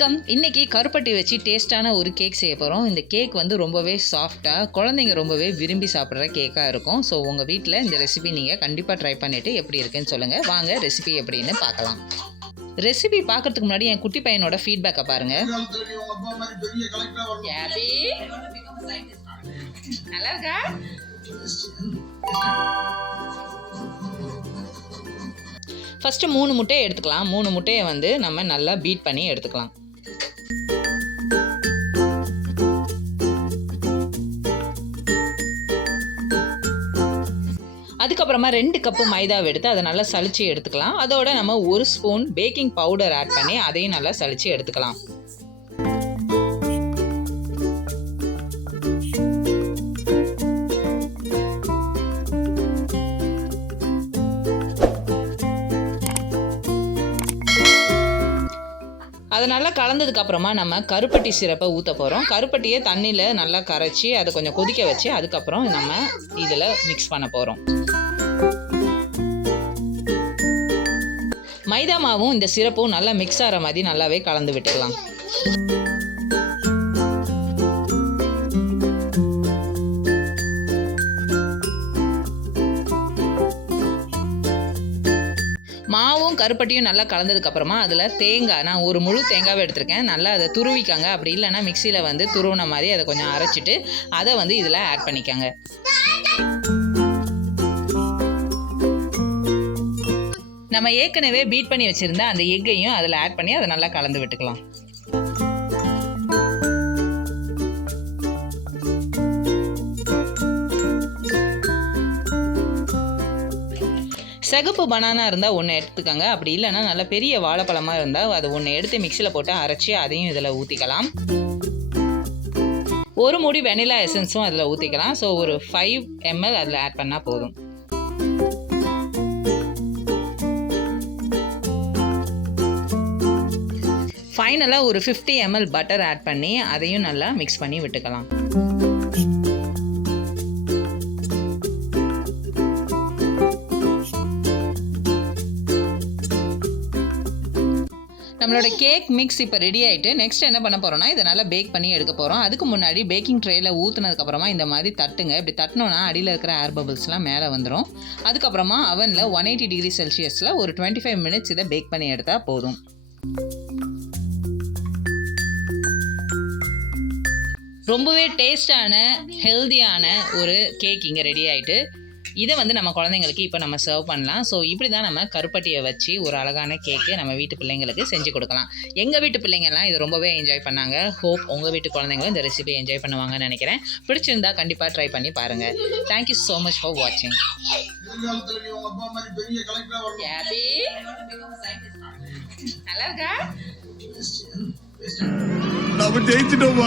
வணக்கம். இன்னைக்கு கருப்பட்டி வச்சு டேஸ்டான ஒரு கேக் செய்ய போகிறோம். இந்த கேக் வந்து ரொம்பவே சாஃப்டாக, குழந்தைங்க ரொம்பவே விரும்பி சாப்பிட்ற கேக்காக இருக்கும். ஸோ உங்கள் வீட்டில் இந்த ரெசிபி நீங்கள் கண்டிப்பாக ட்ரை பண்ணிவிட்டு எப்படி இருக்குன்னு சொல்லுங்கள். வாங்க ரெசிபி எப்படின்னு பார்க்கலாம். ரெசிபி பார்க்கறதுக்கு முன்னாடி என் குட்டி பையனோட ஃபீட்பேக்கை பாருங்கள். நல்லா இருக்கா? ஃபஸ்ட்டு 3 முட்டையை எடுத்துக்கலாம். 3 முட்டையை வந்து நம்ம நல்லா பீட் பண்ணி எடுத்துக்கலாம். அதுக்கப்புறமா 2 கப்பு மைதாவை எடுத்து அதை நல்லா சலிச்சு எடுத்துக்கலாம். அதோட நம்ம 1 ஸ்பூன் பேக்கிங் பவுடர் ஆட் பண்ணி அதையும் நல்லா சலிச்சு எடுத்துக்கலாம். அதை நல்லா கலந்ததுக்கு அப்புறமா நம்ம கருப்பட்டி சிரப்பை ஊற்ற போகிறோம். கருப்பட்டியை தண்ணியில் நல்லா கரைச்சி அதை கொஞ்சம் கொதிக்க வச்சு அதுக்கப்புறம் நம்ம இதில் மிக்ஸ் பண்ண போகிறோம். மைதா மாவும் இந்த சிரப்பும் நல்லா மிக்ஸ் ஆகிற மாதிரி நல்லாவே கலந்து விட்டுக்கலாம். மாவும் கருப்பட்டியும் நல்லா கலந்ததுக்கப்புறமா அதில் தேங்காய், நான் ஒரு முழு தேங்காவை எடுத்திருக்கேன். நல்லா அதை துருவிக்காங்க. அப்படி இல்லைன்னா மிக்சியில் வந்து துருவின மாதிரி அதை கொஞ்சம் அரைச்சிட்டு அதை வந்து இதில் ஆட் பண்ணிக்காங்க. நம்ம ஏற்கனவே பீட் பண்ணி வச்சுருந்த அந்த எக்கையும் அதில் ஆட் பண்ணி அதை நல்லா கலந்து விட்டுக்கலாம். சிகப்பு பனானா இருந்தால் ஒன்று எடுத்துக்கோங்க. அப்படி இல்லைன்னா நல்ல பெரிய வாழைப்பழமாக இருந்தால் அது ஒன்று எடுத்து மிக்சியில் போட்டு அரைச்சி அதையும் இதில் ஊற்றிக்கலாம். ஒரு மூடி வெனிலா எசன்ஸும் அதில் ஊற்றிக்கலாம். ஸோ ஒரு 5 ml அதில் ஆட் பண்ணால் போதும். ஃபைனலாக ஒரு 50 ml பட்டர் ஆட் பண்ணி அதையும் நல்லா மிக்ஸ் பண்ணி விட்டுக்கலாம். நம்மளோட கேக் மிக்ஸ் இப்போ ரெடி ஆகிட்டு நெக்ஸ்ட் என்ன பண்ண போகிறோம்னா இதை நல்லா பேக் பண்ணி எடுக்க போகிறோம். அதுக்கு முன்னாடி பேக்கிங் ட்ரேயில் ஊற்றுனதுக்கப்புறமா இந்த மாதிரி தட்டுங்க. இப்படி தட்டினோன்னா அடியில் இருக்கிற ஏர் பபிள்ஸ்லாம் மேலே வந்துடும். அதுக்கப்புறமா அவனில் 180 டிகிரி செல்சியஸில் ஒரு 25 மினிட்ஸ் இதை பேக் பண்ணி எடுத்தால் போதும். ரொம்பவே டேஸ்டான ஹெல்தியான ஒரு கேக் இங்கே ரெடி ஆகிட்டு இதை வந்து நம்ம குழந்தைங்களுக்கு இப்போ நம்ம சர்வ் பண்ணலாம். ஸோ இப்படி தான் நம்ம கருப்பட்டியை வச்சு ஒரு அழகான கேக்கு நம்ம வீட்டு பிள்ளைங்களுக்கு செஞ்சு கொடுக்கலாம். எங்கள் வீட்டு பிள்ளைங்கள்லாம் இது ரொம்பவே என்ஜாய் பண்ணாங்க. ஹோப் உங்கள் வீட்டு குழந்தைங்களும் இந்த ரெசிபியை என்ஜாய் பண்ணுவாங்கன்னு நினைக்கிறேன். பிடிச்சிருந்தா கண்டிப்பாக ட்ரை பண்ணி பாருங்கள். தேங்க்யூ ஸோ மச் ஃபார் வாட்சிங். நல்லா இருக்கா? நம்ம ஜெயிச்சிட்டோம்.